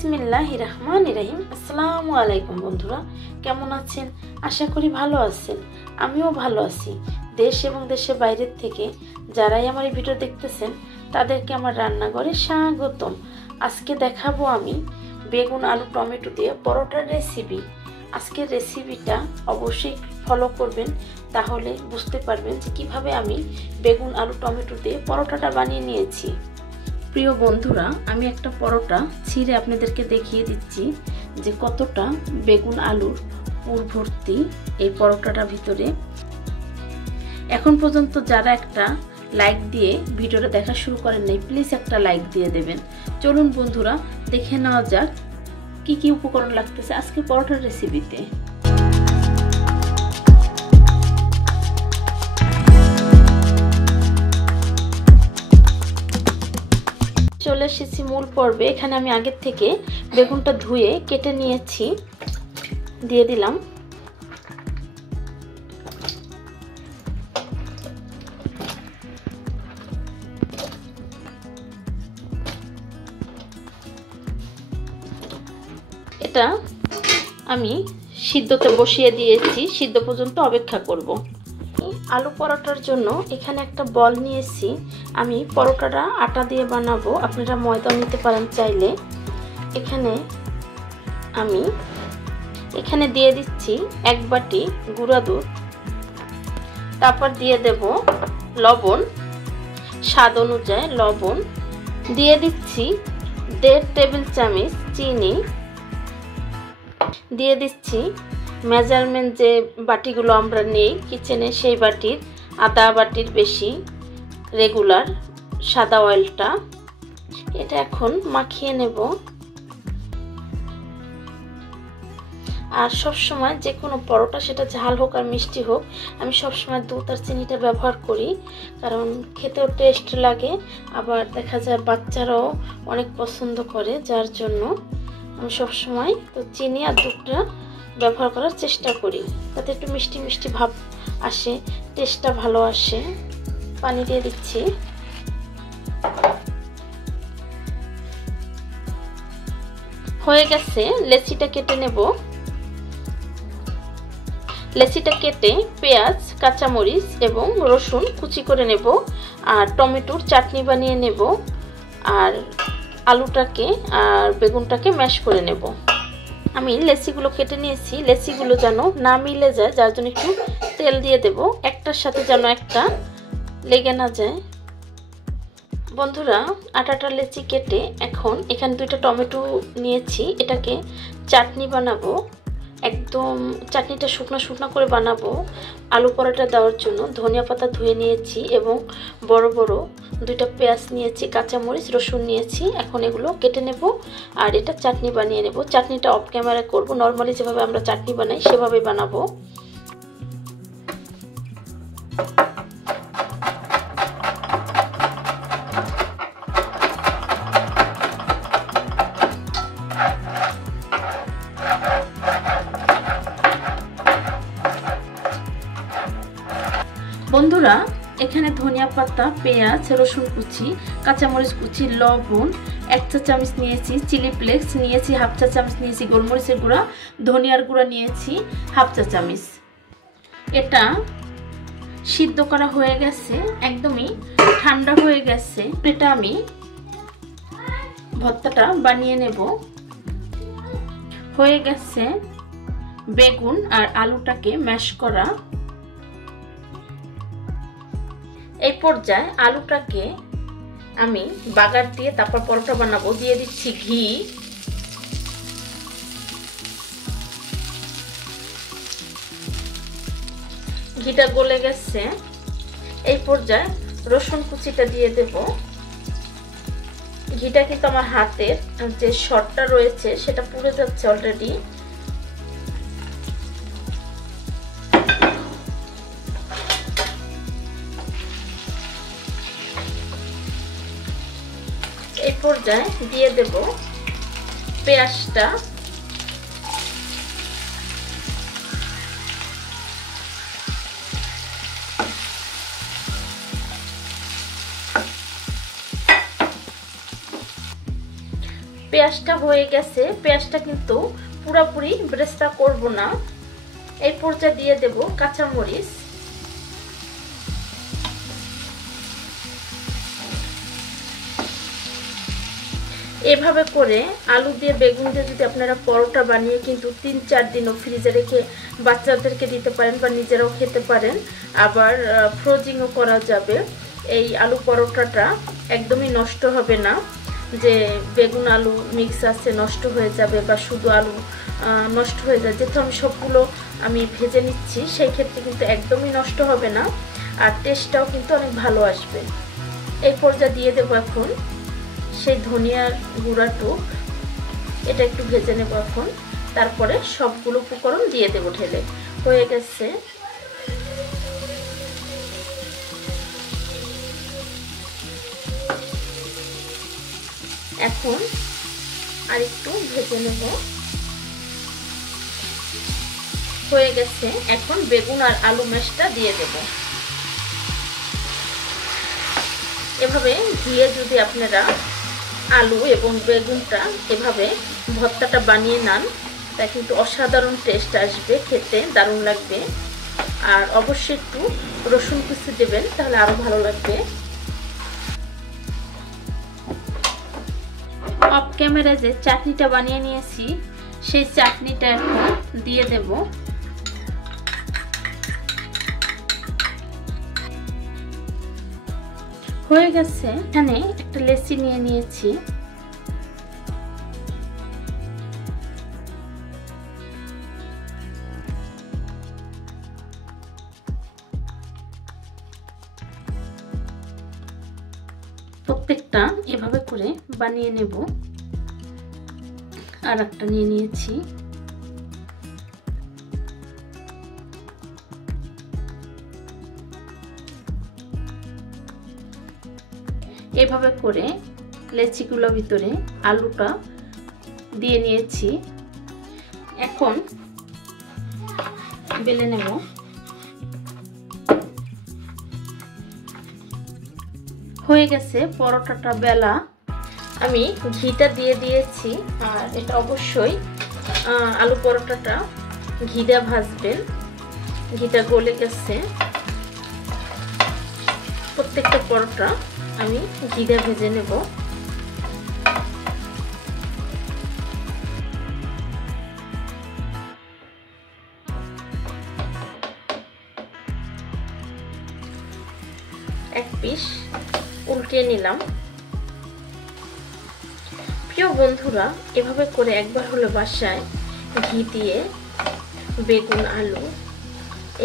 বিসমিল্লাহির রহমানির রহিম। আসসালামু আলাইকুম বন্ধুরা, কেমন আছেন? আশা করি ভালো আছেন। আমিও ভালো আছি। দেশ এবং দেশের বাইরের থেকে যারাই আমার এই ভিডিও দেখতেছেন তাদেরকে আমার রান্নাঘরে স্বাগতম। আজকে দেখাবো আমি বেগুন আলু টমেটো দিয়ে পরোটার রেসিপি। আজকের রেসিপিটা অবশ্যই ফলো করবেন, তাহলে বুঝতে পারবেন যে কিভাবে আমি বেগুন আলু টমেটো দিয়ে পরোটাটা বানিয়ে নিয়েছি। প্রিয় বন্ধুরা, আমি একটা পরোটা ছিঁড়ে আপনাদেরকে দেখিয়ে দিচ্ছি যে কতটা বেগুন আলুর পুর ভর্তি এই পরোটাটার ভিতরে। এখন পর্যন্ত যারা একটা লাইক দিয়ে ভিডিওটা দেখা শুরু করেন নাই, প্লিজ একটা লাইক দিয়ে দেবেন। চলুন বন্ধুরা, দেখে নেওয়া যাক কি কি উপকরণ লাগতেছে আজকে পরোটার রেসিপিতে। চলে এসেছি মূল পর্বে। এখানে আমি আগের থেকে বেগুনটা ধুয়ে কেটে নিয়েছি, দিয়ে দিলাম। এটা আমি সিদ্ধতে বসিয়ে দিয়েছি, সিদ্ধ পর্যন্ত অপেক্ষা করব। আলু পরোটার জন্য এখানে একটা বল নিয়েছি। আমি পরোটাটা আটা দিয়ে বানাবো, আপনারা ময়দা নিতে পারেন চাইলে। এখানে দিয়ে দিচ্ছি 1 বাটি গুঁড়া দুধ, তারপর দিয়ে দেব লবণ, স্বাদ অনুযায়ী লবণ, দিয়ে দিচ্ছি 1.5 টেবিল চামচ চিনি, দিয়ে দিচ্ছি মেজারমেন্ট যে বাটিগুলো আমরা নেই কিচেনে সেই বাটির আধা বাটির বেশি রেগুলার সাদা অয়েলটা। এটা এখন মাখিয়ে নেব। আর সব সময় যে কোনো পরোটা, সেটা ঝাল হোক আর মিষ্টি হোক, আমি সব সময় দুধ আর চিনিটা ব্যবহার করি, কারণ খেতেও টেস্ট লাগে। আবার দেখা যায় বাচ্চারাও অনেক পছন্দ করে, যার জন্য আমি সব সময় তো চিনি আর দুধটা ব্যবহার করার চেষ্টা করি, তাতে একটু মিষ্টি মিষ্টি ভাব আসে, টেস্টটা ভালো আসে। পানি দিয়ে দিচ্ছি। হয়ে গেছে, লেচিটা কেটে নেব। লেচিটা কেটে পেঁয়াজ, কাঁচামরিচ এবং রসুন কুচি করে নেব, আর টমেটোর চাটনি বানিয়ে নেব, আর আলুটাকে আর বেগুনটাকে ম্যাশ করে নেব। আমি লেচিগুলো কেটে নিয়েছি, লেচিগুলো যেন না মিলে যায়, যার জন্য একটু তেল দিয়ে দেব, একটার সাথে যেন একটা লেগে না যায়। বন্ধুরা, আটাটা লেচি কেটে এখন এখানে 2টা টমেটো নিয়েছি, এটাকে চাটনি বানাবো। একদম চাটনিটা শুকনো শুকনো করে বানাবো। আলু পরোটা দেওয়ার জন্য ধনিয়া পাতা ধুয়ে নিয়েছি এবং বড় বড় 2টা পেঁয়াজ নিয়েছি, কাঁচামরিচ, রসুন নিয়েছি। এখন এগুলো কেটে নেব আর এটা চাটনি বানিয়ে নেব। চাটনিটা অফ ক্যামেরা করব, নর্মালি যেভাবে আমরা চাটনি বানাই সেভাবে বানাবো। বন্ধুরা, এখানে ধনিয়া পাতা, পেঁয়াজ, রসুন কুচি, কাঁচামরিচ কুচি, লবণ 1 চা চামচ নিয়েছি, চিলি ফ্লেক্স নিয়েছি 1/2 চা চামচ নিয়েছি, গোলমরিচের গুঁড়া, ধনিয়ার গুঁড়া নিয়েছি 1/2 চা চামচ। এটা সিদ্ধ করা হয়ে গেছে, একদমই ঠান্ডা হয়ে গেছে। এটা আমি ভর্তাটা বানিয়ে নেব। হয়ে গেছে বেগুন আর আলুটাকে ম্যাশ করা। এই পর্যায়ে আলুটাকে আমি বাগার দিয়ে তারপর পরোটা বানাবো। দিয়ে দিচ্ছি ঘি, ঘিটা গলে গেছে। এই পর্যায়ে রসুন কুচিটা দিয়ে দেব। ঘিটা কিন্তু আমার হাতের যে শটটা রয়েছে সেটা পুড়ে যাচ্ছে অলরেডি। এই পর্যায়ে দিয়ে দেব পেঁয়াজটা। পেঁয়াজটা হয়ে গেছে, পেঁয়াজটা কিন্তু পুরোপুরি বেরেস্তা করব না। এই পর্যায়ে দিয়ে দেব কাঁচামরিচ, এভাবে করে আলু দিয়ে বেগুন দিয়ে যদি আপনারা পরোটা বানিয়ে কিন্তু 3-4 দিনও ফ্রিজে রেখে বাচ্চাদেরকে দিতে পারেন বা নিজেরাও খেতে পারেন, আবার ফ্রোজিংও করা যাবে। এই আলু পরোটাটা একদমই নষ্ট হবে না, যে বেগুন আলু মিক্স আছে নষ্ট হয়ে যাবে বা শুধু আলু নষ্ট হয়ে যায়, যেহেতু আমি সবগুলো ভেজে নিচ্ছি, সেই ক্ষেত্রে কিন্তু একদমই নষ্ট হবে না, আর টেস্টটাও কিন্তু অনেক ভালো আসবে। এই পর্যায়ে দিয়ে দেবো এখন সেই ধনিয়ার গুঁড়াটুক, এটা একটু ভেজে নেব এখন। তারপরে সবগুলো উপকরণ দিয়ে দেবো ঢেলে। হয়ে গেছে। এখন আর একটু ভেজে নেব। হয়ে গেছে। এখন বেগুন আর আলু ম্যাশটা দিয়ে দেব। এভাবে দিয়ে যদি আপনারা আলু এবং বেগুনটা এভাবে ভর্তাটা বানিয়ে নেন, তা কিন্তু অসাধারণ টেস্ট আসবে, খেতে দারুণ লাগবে। আর অবশ্যই একটু রসুন কুচি দেবেন, তাহলে আরো ভালো লাগবে। অফ ক্যামেরা যে চাটনিটা বানিয়ে নিয়েছি, সেই চাটনিটা এখন দিয়ে দেব। হয়ে গেছে। এখানে একটা লেচি নিয়ে নিয়েছি, প্রত্যেকটা এভাবে করে বানিয়ে নেব। আর একটা নিয়ে নিয়েছি। এভাবে করে লেচিগুলোর ভিতরে আলুটা দিয়ে নিয়েছি। এখন বেলে নেব। হয়ে গেছে পরোটাটা বেলা। আমি ঘিটা দিয়ে দিয়েছি, আর এটা অবশ্যই আলু পরোটাটা ঘি দিয়ে ভাজবেন। ঘিটা গলে গেছে। প্রত্যেকটা পরোটা আমি ঘি দিয়ে ভেজে নেব। এক পিস উল্টিয়ে নিলাম। প্রিয় বন্ধুরা, এভাবে করে একবার হলো বাসায় ঘি দিয়ে বেগুন আলু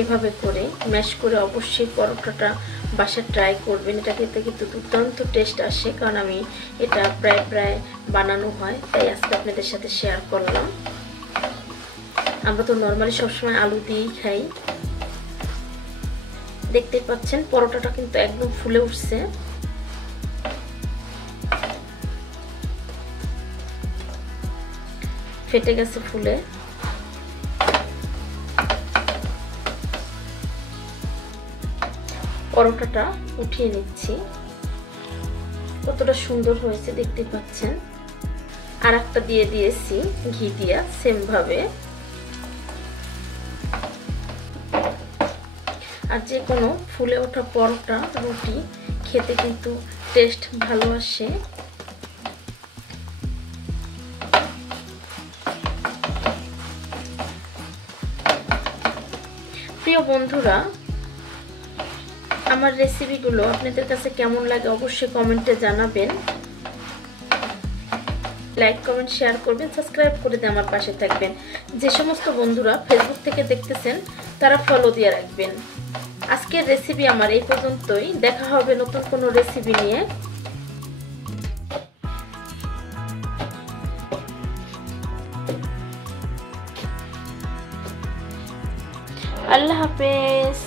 এভাবে করে ম্যাশ করে অবশ্যই পরোটাটা বাসায় ট্রাই করবেন। এটা খেতে কিন্তু দুর্দান্ত টেস্ট আসে, কারণ আমি এটা প্রায় বানানো হয়, তাই আজকে আপনাদের সাথে শেয়ার করলাম। আমরা তো নর্মালি সবসময় আলু দিয়েই খাই। দেখতেই পাচ্ছেন পরোটাটা কিন্তু একদম ফুলে উঠছে। ফেটে গেছে ফুলে। পরোটাটা উঠিয়ে নিচ্ছি। কতটা সুন্দর হয়েছে দেখতে পাচ্ছেন। আর একটা দিয়ে দিয়েছি ঘি দিয়া, সেম ভাবে। আর যে কোনো ফুলে ওঠা পরোটা রুটি খেতে কিন্তু টেস্ট ভালো আসে। প্রিয় বন্ধুরা, আমার রেসিপিগুলো আপনাদের কাছে কেমন লাগে অবশ্যই কমেন্টে জানাবেন। লাইক কমেন্ট শেয়ার করবেন, সাবস্ক্রাইব করে দিয়ে আমার পাশে থাকবেন। যে সমস্ত বন্ধুরা ফেসবুক থেকে দেখতেছেন তারা ফলো দিয়ে রাখবেন। আজকের রেসিপি আমার এই পর্যন্তই। দেখা হবে নতুন কোনো রেসিপি নিয়ে। আল্লাহ হাফেজ।